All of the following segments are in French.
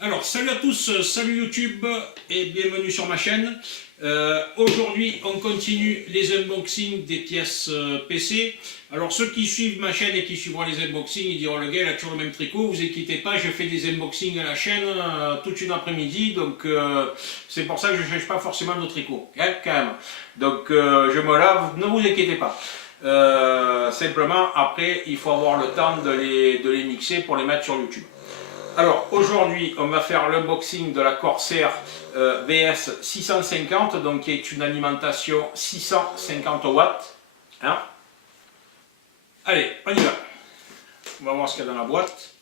Alors, salut à tous, salut YouTube et bienvenue sur ma chaîne. Aujourd'hui, on continue les unboxings des pièces PC. Alors, ceux qui suivent ma chaîne et qui suivront les unboxings, ils diront le gars il a toujours le même tricot. Vous inquiétez pas, je fais des unboxings à la chaîne toute une après-midi. Donc, c'est pour ça que je ne cherche pas forcément de tricot, hein, quand même. Donc, je me lave, ne vous inquiétez pas. Simplement, après, il faut avoir le temps de les mixer pour les mettre sur YouTube. Alors aujourd'hui on va faire l'unboxing de la Corsair VS 650, donc qui est une alimentation 650 watts. Hein, allez, on y va. On va voir ce qu'il y a dans la boîte.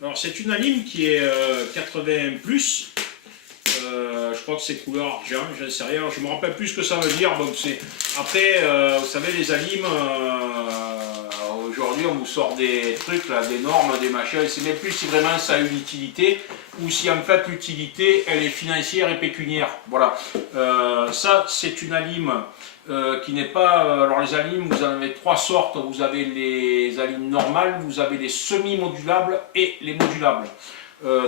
Alors c'est une alim qui est 80+. Je crois que c'est couleur argent, je ne sais rien, je ne me rappelle plus ce que ça veut dire. Donc après, vous savez, les alims, aujourd'hui on vous sort des trucs, là, des normes, des machins, je ne sais même plus si vraiment ça a une utilité ou si en fait l'utilité elle est financière et pécuniaire. Voilà, ça c'est une alim qui n'est pas... alors les alims, vous en avez trois sortes, vous avez les alims normales, vous avez les semi-modulables et les modulables.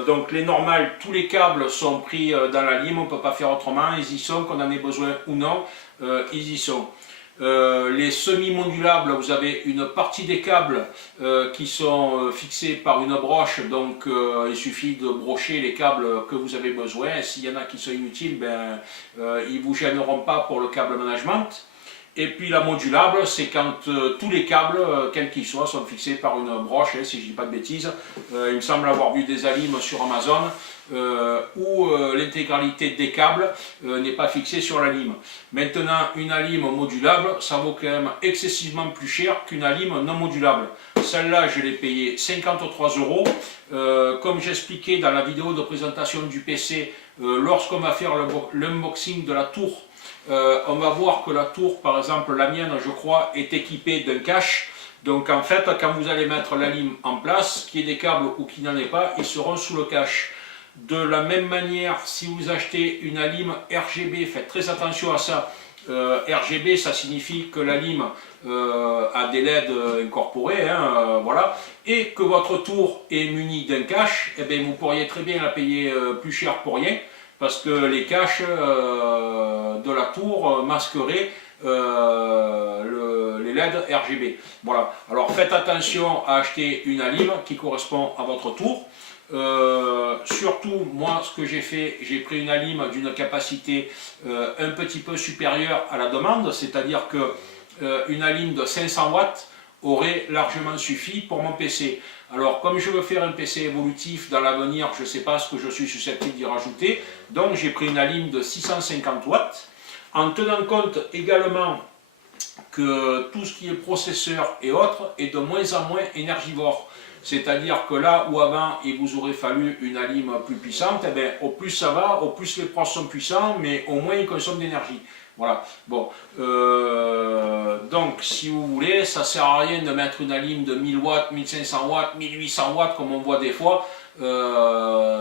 Donc les normales, tous les câbles sont pris dans la lime, on ne peut pas faire autrement, ils y sont, qu'on en ait besoin ou non, ils y sont. Les semi-modulables, vous avez une partie des câbles qui sont fixés par une broche, donc il suffit de brocher les câbles que vous avez besoin. S'il y en a qui sont inutiles, ben, ils ne vous gêneront pas pour le câble management. Et puis la modulable, c'est quand tous les câbles, quels qu'ils soient, sont fixés par une broche, hein, si je ne dis pas de bêtises. Il me semble avoir vu des alims sur Amazon où l'intégralité des câbles n'est pas fixée sur la lime. Maintenant, une alim modulable, ça vaut quand même excessivement plus cher qu'une alim non modulable. Celle-là, je l'ai payée 53 €. Comme j'expliquais dans la vidéo de présentation du PC, lorsqu'on va faire l'unboxing de la tour, on va voir que la tour, par exemple la mienne je crois, est équipée d'un cache. Donc en fait quand vous allez mettre la lime en place, qu'il y ait des câbles ou qu'il n'y en ait pas, ils seront sous le cache. De la même manière, si vous achetez une alim RGB, faites très attention à ça. RGB, ça signifie que la lime a des LED incorporés, hein, voilà, et que votre tour est munie d'un cache, et bien vous pourriez très bien la payer plus cher pour rien, parce que les caches de la tour masqueraient les LED RGB. Voilà. Alors faites attention à acheter une alim qui correspond à votre tour. Surtout, moi, ce que j'ai fait, j'ai pris une alim d'une capacité un petit peu supérieure à la demande, c'est-à-dire que une alim de 500 watts aurait largement suffi pour mon PC. Alors, comme je veux faire un PC évolutif dans l'avenir, je ne sais pas ce que je suis susceptible d'y rajouter, donc j'ai pris une alim de 650 watts, en tenant compte également que tout ce qui est processeur et autres est de moins en moins énergivore. C'est-à-dire que là où avant il vous aurait fallu une alim plus puissante, eh bien, au plus ça va, au plus les pros sont puissants, mais au moins ils consomment d'énergie. Voilà. Bon. Donc si vous voulez, ça ne sert à rien de mettre une alim de 1000 watts, 1500 watts, 1800 watts comme on voit des fois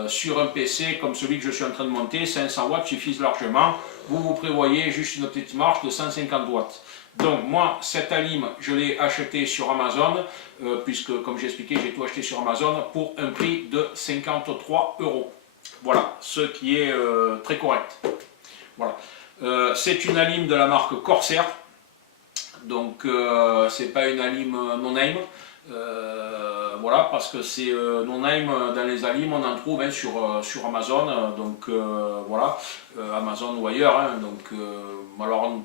sur un PC comme celui que je suis en train de monter. 500 watts suffisent largement. Vous prévoyez juste une petite marge de 150 watts. Donc moi, cette alim, je l'ai acheté sur Amazon, puisque comme j'ai expliqué, j'ai tout acheté sur Amazon pour un prix de 53 €. Voilà, ce qui est très correct. Voilà. C'est une alim de la marque Corsair, donc c'est pas une alim no-name. Voilà, parce que c'est no-name dans les alims, on en trouve hein, sur Amazon, donc voilà, Amazon ou ailleurs, hein, donc alors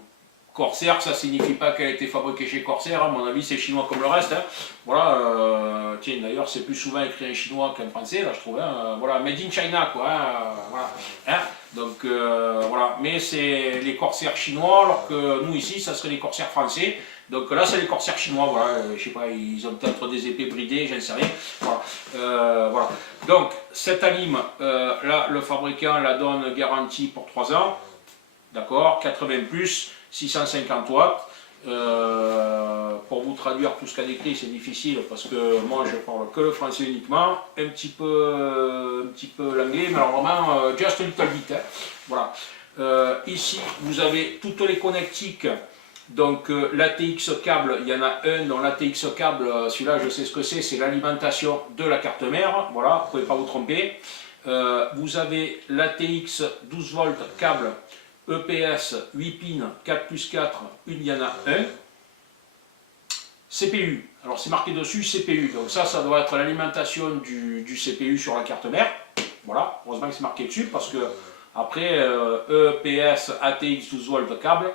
Corsair, ça signifie pas qu'elle a été fabriquée chez Corsair, à mon avis c'est chinois comme le reste, hein. Voilà, tiens d'ailleurs c'est plus souvent écrit en chinois qu'en français, là je trouve, hein. Voilà, made in China quoi, hein, voilà, hein. Donc voilà, mais c'est les Corsair chinois, alors que nous ici ça serait les Corsair français. Donc là c'est les Corsair chinois, voilà, je sais pas, ils ont peut-être des épées bridées, j'en sais rien, voilà, voilà. Donc cette alim, là le fabricant la donne garantie pour 3 ans, d'accord, 80+, 650 watts, pour vous traduire tout ce qu'a décrit c'est difficile parce que moi je parle que le français uniquement, un petit peu l'anglais, mais alors vraiment just a little bit, hein. Voilà. Ici vous avez toutes les connectiques Donc l'ATX câble, il y en a un dans l'ATX câble, celui-là je sais ce que c'est l'alimentation de la carte mère, voilà, vous ne pouvez pas vous tromper. Vous avez l'ATX 12 volts câble EPS 8 pins 4+4, il y en a un. CPU, alors c'est marqué dessus CPU, donc ça doit être l'alimentation du CPU sur la carte mère. Voilà, heureusement que c'est marqué dessus parce que après EPS ATX 12 volts câble,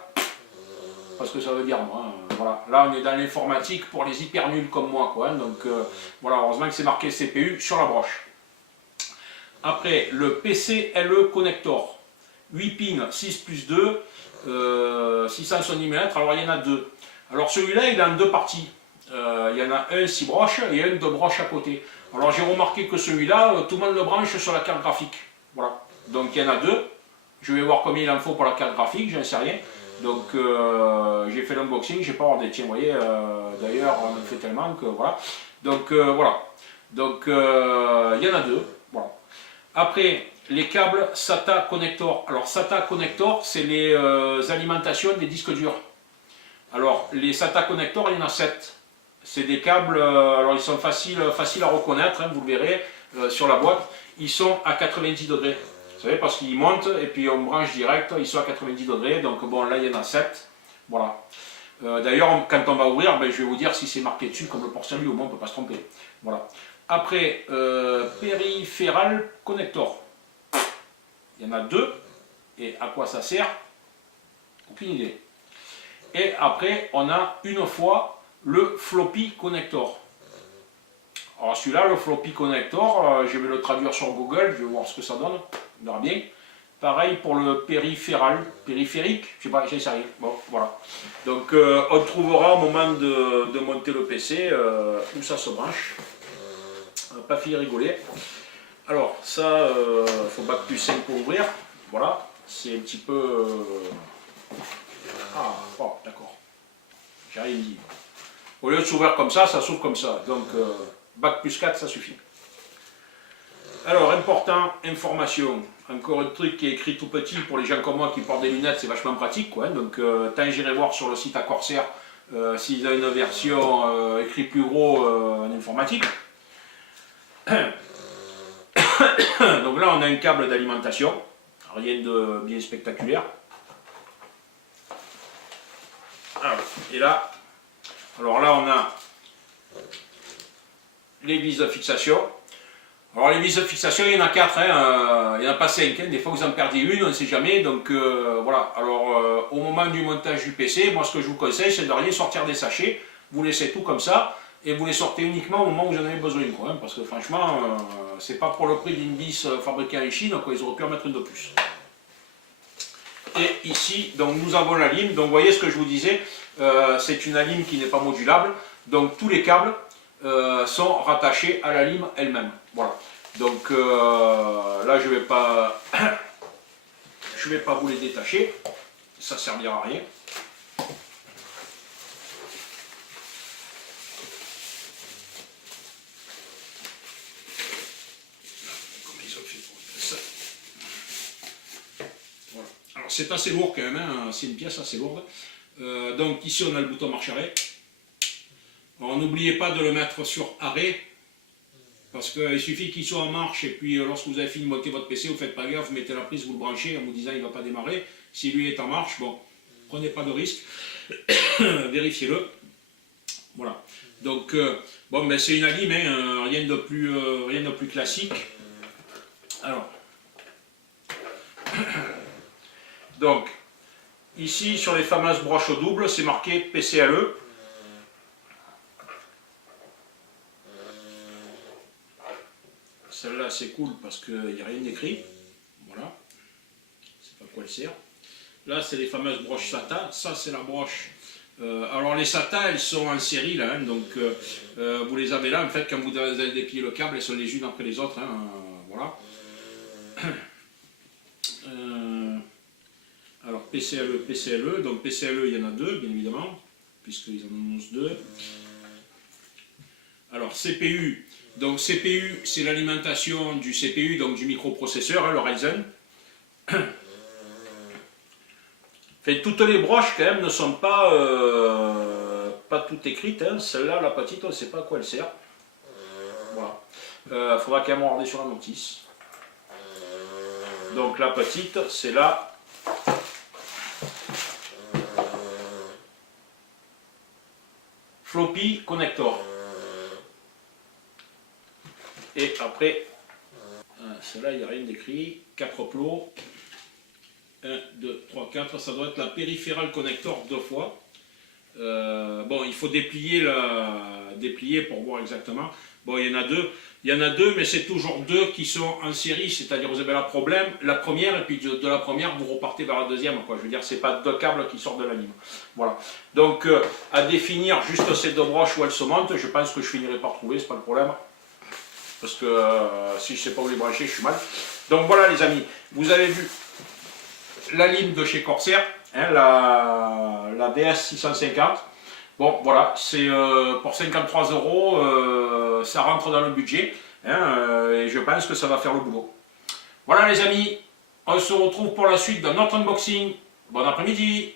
parce que ça veut dire moi. Voilà. Là, on est dans l'informatique pour les hyper nuls comme moi, quoi. Hein. Donc, voilà, heureusement que c'est marqué CPU sur la broche. Après, le PCLE connector. 8 pins, 6+2, 670 mm. Alors, il y en a deux. Alors, celui-là, il est en deux parties. Il y en a un 6 broches et un 2 broches à côté. Alors, j'ai remarqué que celui-là, tout le monde le branche sur la carte graphique. Voilà. Donc, il y en a deux. Je vais voir combien il en faut pour la carte graphique, j'en sais rien. Donc j'ai fait l'unboxing, j'ai pas ordonné, tiens, vous voyez, d'ailleurs on en fait tellement que voilà. Donc voilà, donc il y en a deux, voilà. Après, les câbles SATA connector. Alors SATA connector, c'est les alimentations des disques durs. Alors les SATA connector, il y en a 7. C'est des câbles, alors ils sont faciles à reconnaître, hein, vous le verrez sur la boîte, ils sont à 90 degrés. Vous savez, parce qu'ils montent et puis on branche direct, ils sont à 90 degrés, donc bon, là il y en a 7. Voilà. D'ailleurs, quand on va ouvrir, ben, je vais vous dire si c'est marqué dessus, comme le porte-salut, au moins on ne peut pas se tromper. Voilà. Après, périphéral connector. Il y en a deux. Et à quoi ça sert? Aucune idée. Et après, on a une fois le floppy connector. Alors celui-là, le floppy connector, je vais le traduire sur Google, je vais voir ce que ça donne. On verra bien. Pareil pour le périphérique, je sais pas, j'ai essayé. Bon, voilà. Donc on trouvera au moment de monter le PC où ça se branche. On va pas finir rigoler. Alors ça, il faut bac plus 5 pour ouvrir. Voilà, c'est un petit peu. Ah, oh, d'accord. J'ai rien dit. Au lieu de s'ouvrir comme ça s'ouvre comme ça. Donc bac plus 4, ça suffit. Alors, important, information. Encore un truc qui est écrit tout petit pour les gens comme moi qui portent des lunettes, c'est vachement pratique, quoi. Donc, tant j'irai voir sur le site à Corsair s'ils ont une version écrit plus gros en informatique. Donc là, on a un câble d'alimentation, rien de bien spectaculaire. Et là, alors là, on a les vis de fixation. Alors les vis de fixation, il y en a 4, hein, il n'y en a pas 5, hein. Des fois vous en perdez une, on ne sait jamais, donc voilà. Alors au moment du montage du PC, moi ce que je vous conseille, c'est de rien sortir des sachets, vous laissez tout comme ça, et vous les sortez uniquement au moment où vous en avez besoin, quoi, hein, parce que franchement, c'est pas pour le prix d'une vis fabriquée en Chine, quoi, ils auraient pu en mettre une de plus. Et ici, donc nous avons la lime, donc vous voyez ce que je vous disais, c'est une lime qui n'est pas modulable, donc tous les câbles sont rattachés à la lime elle-même. Voilà. Donc là je vais pas vous les détacher, ça ne servira à rien. Comment ils ont fait pour ça? Voilà. Alors c'est assez lourd quand même, hein. C'est une pièce assez lourde. Donc ici on a le bouton marche arrêt. Alors n'oubliez pas de le mettre sur arrêt, parce qu'il suffit qu'il soit en marche, et puis lorsque vous avez fini de monter votre PC, vous ne faites pas gaffe, vous mettez la prise, vous le branchez en vous disant il ne va pas démarrer. Si lui est en marche, bon, prenez pas de risque, vérifiez-le. Voilà. Donc, bon, ben, c'est une lime, hein, rien de plus classique. Alors, donc, ici sur les fameuses broches au double, c'est marqué PCLE. Celle-là c'est cool parce qu'il n'y a rien d'écrit. Voilà. C'est pas quoi elle sert. Là c'est les fameuses broches SATA. Ça c'est la broche. Alors les SATA elles sont en série là. Hein, donc vous les avez là. En fait quand vous avez déplié le câble, elles sont les unes après les autres. Hein, voilà. Alors PCLE. Donc PCLE il y en a deux bien évidemment. Puisqu'ils en annoncent deux. Alors CPU. Donc CPU, c'est l'alimentation du CPU, donc du microprocesseur, hein, le Ryzen. Enfin, toutes les broches quand même ne sont pas, pas toutes écrites. Hein. Celle-là, la petite, on ne sait pas à quoi elle sert. Voilà. Faudra quand même regarder sur la notice. Donc la petite, c'est là. Floppy connector. Et après, celle-là, il n'y a rien d'écrit. 4 plots. 1, 2, 3, 4. Ça doit être la périphérale connector 2 fois. Bon, il faut déplier pour voir exactement. Bon, il y en a deux. Il y en a deux, mais c'est toujours deux qui sont en série, c'est-à-dire vous avez la première, et puis de la première, vous repartez vers la deuxième, quoi. Je veux dire, c'est pas deux câbles qui sortent de la ligne. Voilà. Donc, à définir juste ces deux broches où elles se montent, je pense que je finirai par trouver, c'est pas le problème. Parce que si je sais pas où les brancher, je suis mal. Donc voilà, les amis, vous avez vu la lime de chez Corsair, hein, la DS 650. Bon, voilà, c'est pour 53 €, ça rentre dans le budget, hein, et je pense que ça va faire le boulot. Voilà les amis, on se retrouve pour la suite de notre unboxing. Bon après-midi.